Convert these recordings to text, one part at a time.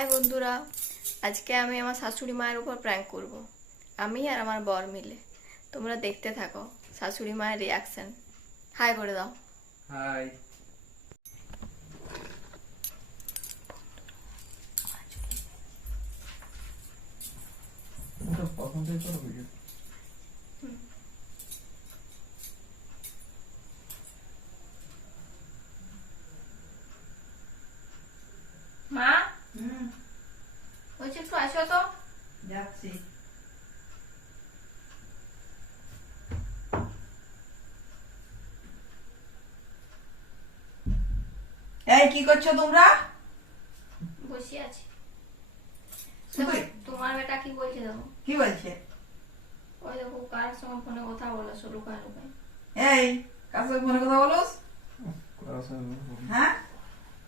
High বন্ধুরা, আজকে আমি আমার শাশুড়ি মায়ের উপর প্র্যাঙ্ক করব। আমি আর আমার বর মিলে। তোমরা দেখতে থাকো শাশুড়ি মায়ের রিয়াকশন। হাই করে দাও। হাই। এটা কখন থেকে করো ভিডিও? মা, বলছি একটু আসো তো। যাচ্ছি। এই কি করছো তোমরা? বসে আছি। শুধু? তোমার বেটা কি বলছে দেখো। কি বলছে? ওই দেখো কার সঙ্গে ফোনে কথা বলো, লুকায় লুকায়। এই কার সাথে ফোনে কথা বলোস? হ্যাঁ,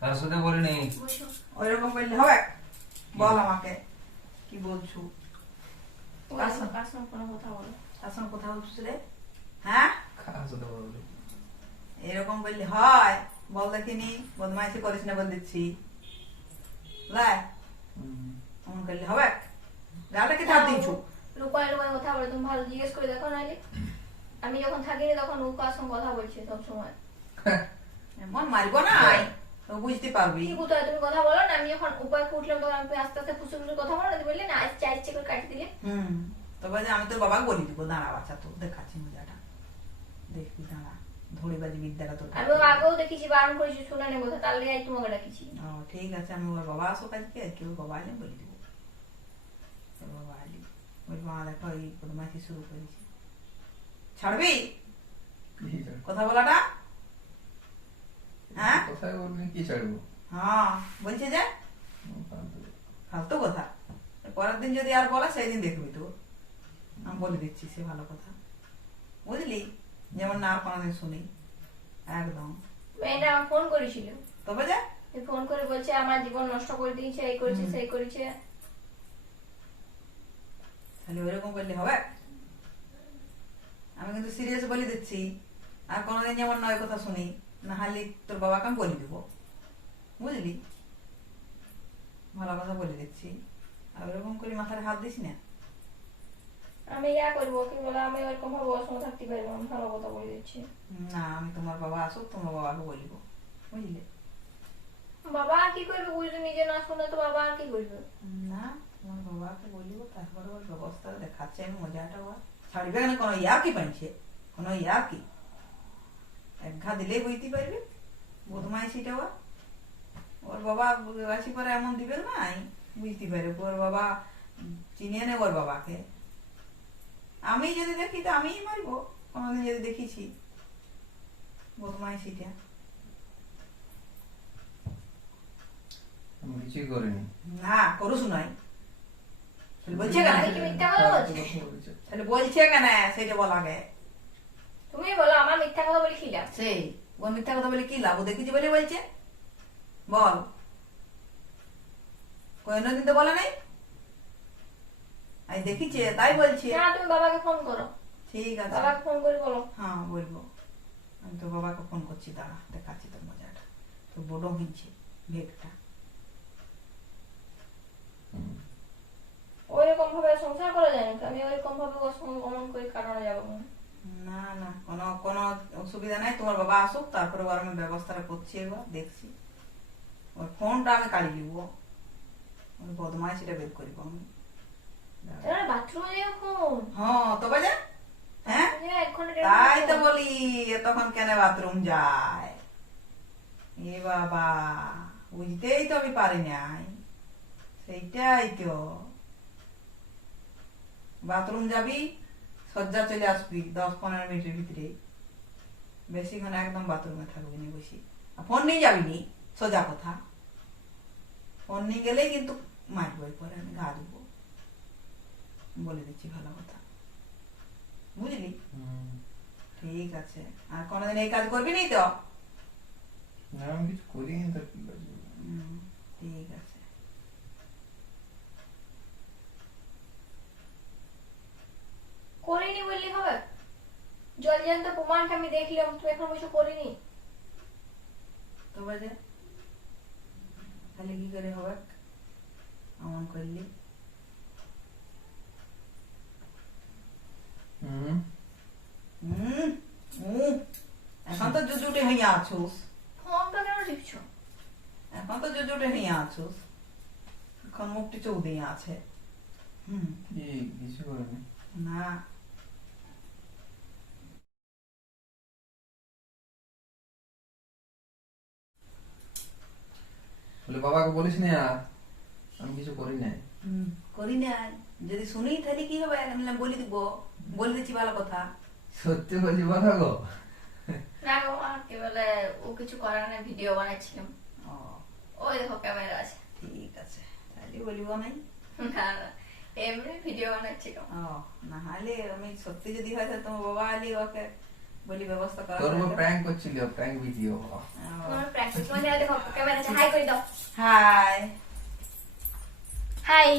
কার সাথে বলিনি। বসো। ওইরকম বললে হবে? বল আমাকে কি বলছো? ওই কার দেখো সঙ্গে? কার সঙ্গে ফোনে কথা বলো। কার সঙ্গে কথা বলছিস রে? হ্যাঁ, কার সাথে বলি? এরকম বললে হয়? বল দেখিনি, বদমাইশি করিস না বল দিচ্ছি। লাই এমন করলে হবে? গালটা কি থাপ দিচ্ছ? লুকায় লুকায় কথা বলে, তুমি ভালো জিজ্ঞেস করে দেখো নাহলে। আমি যখন থাকিনি তখন ও কার সঙ্গে কথা বলছে সব সময়। এমন মারবো না, তো বুঝতে পারবি। কি কোথায় তুমি কথা বলো না, আমি যখন উপায় উঠলাম তখন আমি আস্তে আস্তে ফুসে ফুসে কথা বলো না, তুমি বললে না আজ চাই ইচ্ছে করে কাটি দিলে। তবে যে আমি তোর বাবাকে বলি দিব, দাঁড়া বাচ্চা, তোর দেখাচ্ছি মজাটা, দেখবি দাঁড়া, ধরে বাজি বিদ্যাটা তোর। আমি ওর আগেও দেখেছি, বারণ করেছি শুনে নেবো, তার লেগে আজ তোমাকে ডাকিছি। ও ঠিক আছে, আমি ওর বাবা আসো কাজকে, আজকে ওর বাবা আইলে বলে দিব। ওর বাবা আইলি ওই মা দেখো এই বদমাইশি শুরু করেছি। ছাড়বি কথা বলাটা? হ্যাঁ কোথায় বলবি? কি ছাড়বো? হ্যাঁ, বলছে যে ফালতু কথা। পরের দিন যদি আর বলে সেই দিন দেখবি তো, আমি বলে দিচ্ছি সে ভালো কথা, বুঝলি? যেমন না আর কোনোদিন শুনি একদম। মেয়েটা আমার ফোন করেছিল, তবে যে ফোন করে বলছে আমার জীবন নষ্ট করে দিয়েছে, এই করেছে সেই করেছে। তাহলে ওইরকম করলে হবে? আমি কিন্তু সিরিয়াস বলে দিচ্ছি, আর কোনোদিন যেমন নয় কথা শুনি, না হলে তোর বাবাকে আমি বলে দিব, বুঝলি? ভালো কথা বলে দিচ্ছি, আর ওরকম করে মাথায় হাত দিস না। আমি ইয়া করবো কি বলে, আমি ওরকম ভাবে ওর সঙ্গে থাকতে পারবো, আমি ভালো কথা বলে দিচ্ছি। না, আমি তোমার বাবা আসুক, তোমার বাবাকে বলিব, বুঝলে? বাবা আর কি করবে, বুঝলে নিজে না শুনে তো বাবা আর কি করবে। না, তোমার বাবাকে বলিব, তারপরে ওর ব্যবস্থা দেখাচ্ছে আমি মজাটা। ওর ছাড়বে না, কোনো ইয়া কি পাইছে, কোনো ইয়া কি এক ঘা দিলেই বইতে পারবে বদমাইশিটা। ওর বাবা আসি পরে এমন দিবে নাই, বুঝতে পারে ওর বাবা চিনিয়ে নে ওর বাবাকে। আমি যদি দেখি তো আমিই মারবো, কোনোদিন যদি দেখিছি বদমাইশিটা। আমি কিছুই করিনি। না করুস নাই, বলছে কেন? আমি কি মিথ্যা কথা বলছি? তাহলে বলছে কেন সেটা বল আগে। তুমি বলো আমার মিথ্যা কথা বলে কি লাভ? সেই ও মিথ্যা কথা বলে কি লাভ? ও দেখেছি বলে বলছে, বল। কোনোদিন তো বলে নাই, আমি দেখিছে তাই বলছে। না, তুমি বাবাকে ফোন করো। ঠিক আছে, বাবাকে ফোন করে বলো। হ্যাঁ বলবো। আমি তোর বাবাকে ফোন করছি, দাঁড়া দেখাচ্ছি তোর মজাটা। তোর বড় হয়েছে ভেগটা। ওইরকম ভাবে সংসার করা যায় না, আমি ওইরকম ভাবে ওর সঙ্গে অমন করে কাটানো যাবো না। না না, কোনো কোনো অসুবিধা নাই, তোমার বাবা আসুক, তারপরে ওর আমি ব্যবস্থাটা করছি, এবার দেখছি। ওর ফোনটা আমি কাড়ি নিব, ওর বদমাই সেটা বের করিব আমি। বাথরুমে যাও ফোন। হ্যাঁ তবে যে, হ্যাঁ 1 ঘন্টা তাই তো বলি, তখন কেন বাথরুম যায়? এ বাবা, বুঝতেই তো আমি পারি নাই, সেইটাই তো। বাথরুম যাবি, সজ্জা চলে আসবি 10-15 মিনিটের ভিতরে, বেশিক্ষণ একদম বাথরুমে থাকবি না বেশি। ফোন নিয়ে যাবি নি, সোজা কথা। ফোন নিয়ে গেলেই কিন্তু মারবো, পরে আমি ঘা দেবো, বলে দিচ্ছি ভালো কথা, বুঝলি? ঠিক আছে, আর কোনোদিন এই কাজ করবি নি তো? না, আমি কিছু করিনি তো, কি করবো? ঠিক আছে। করিনি বললি হবে? জল জ্যান্ত প্রমাণটা আমি দেখলাম, তুমি এখন কিছু করিনি। তবে যে তাহলে কি করে হবে? অমন করলি হুম হুম হুম। এখন তো জুজুটে হইয়া আছোস, ফোনটা কেন টিপছো? এখন তো জুজুটে হইয়া আছোস, এখন মুখটি চৌদিয়া আছে। হুম কি কিছু করেনি। না বলে বাবাকে বলিস না, আমি কিছু করি নাই। করি না, যদি শুনি তাহলে কি হবে, আমি বললাম বলি দিব, বলে দিচ্ছি ভালো কথা। সত্যি বলছি কথা গো। না গো মা, কি বলে ও কিছু করার না, ভিডিও বানাচ্ছিলাম। ও ওই দেখো ক্যামেরা আছে। ঠিক আছে, তাহলে বলিব নাই। না না, এমনি ভিডিও বানাচ্ছিলাম। ও না হলে আমি সত্যি যদি হয় তাহলে তোমার বাবা আলি ওকে বলি ব্যবস্থা করা তোর প্র্যাঙ্ক করছিল, প্র্যাঙ্ক ভিডিও। তোমার প্র্যাকটিস মানে দেখো ক্যামেরা আছে, হাই করে দাও। High high.